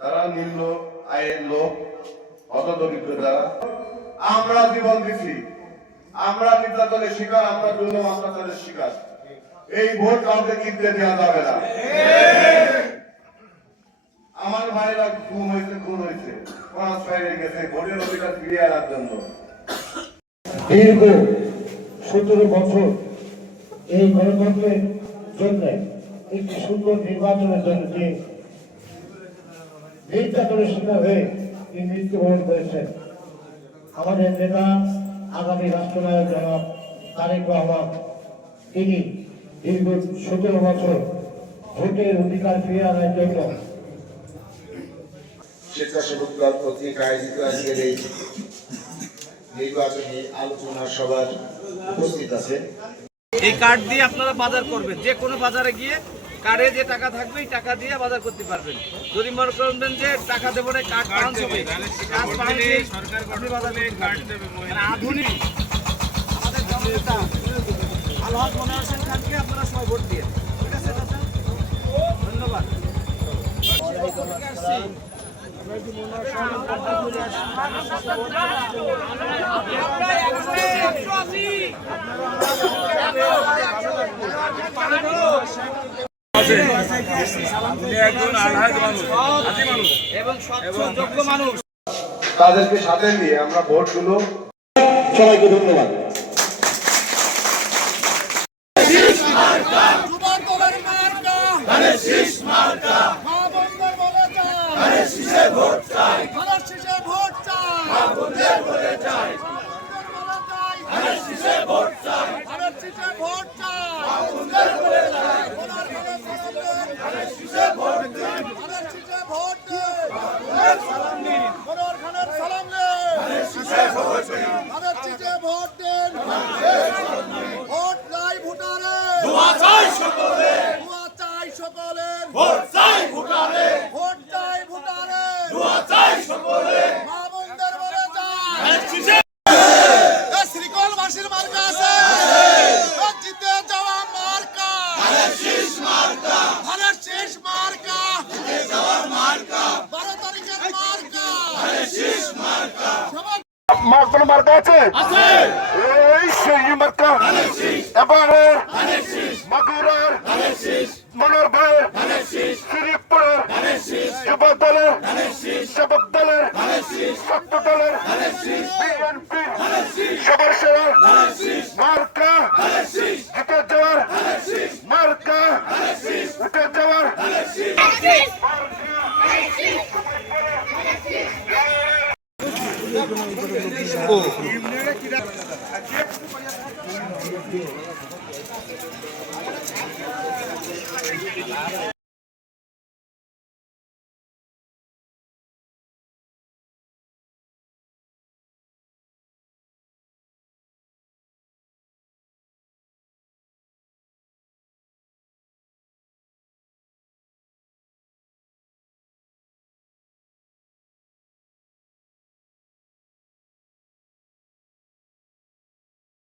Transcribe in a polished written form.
তারা নিম্ন আয়ের লোক, হতদরিদ্র যারা। আমরা জীবন দিচ্ছি, আমরা নির্যাতনের শিকার, আমরা জুলুম অত্যাচারের শিকার। এই ভোট কাউকে কিনতে দেওয়া যাবে না। আমার ভাইরা খুন হয়েছে, পাঁচ বাইরে গেছে ভোটের অধিকার ফিরিয়ে আনার জন্য। দীর্ঘ 17 বছর এই গণতন্ত্রের জন্য একটি সুন্দর নির্বাচনের জন্য যে নির্যাতনের শিকার হয়ে তিনি মৃত্যুবরণ করেছেন আমাদের নেতা আগামী রাষ্ট্রনায়ক জনাব তারেক রহমান। তিনি দীর্ঘ 17 বছর ভোটের অধিকার ফিরিয়ে আনার জন্য স্বেচ্ছাসেবক দল কর্তৃক আয়োজিত আজকের এই নির্বাচনী আলোচনা সভার উপস্থিত আছে। এই কার্ড দিয়ে আপনারা বাজার করবেন, যে কোনো বাজারে গিয়ে কার্ডে যে টাকা থাকবে এই টাকা দিয়ে বাজার করতে পারবেন। যদি মনে করবেন যে টাকা দেবো না, কার্ড পাউন্স হবে, কার্ড পাউন্স আপনি বাজার করতে পারবেন। আধুনিক আমাদের জননেতা আলহাজ মনোয়ার হোসেন খানকে আপনারা সবাই ভোট দিয়ে, ঠিক আছে চাচা? ধন্যবাদ। এবং যোগ্য মানুষ, তাদেরকে সাথে নিয়ে আমরা ভোটগুলো। সবাইকে ধন্যবাদ। কোন মার্কা আছে? এই সেই মার্কা। এবারে মাগুরার মনোর ভাইয়ের, শ্রীপুরের যুবক দলের, সেবক দলের, ছাত্র দলের, বিএনপি সবার সেরা মার্কা জিতে যাওয়ার, মার্কা উঠে যাওয়ার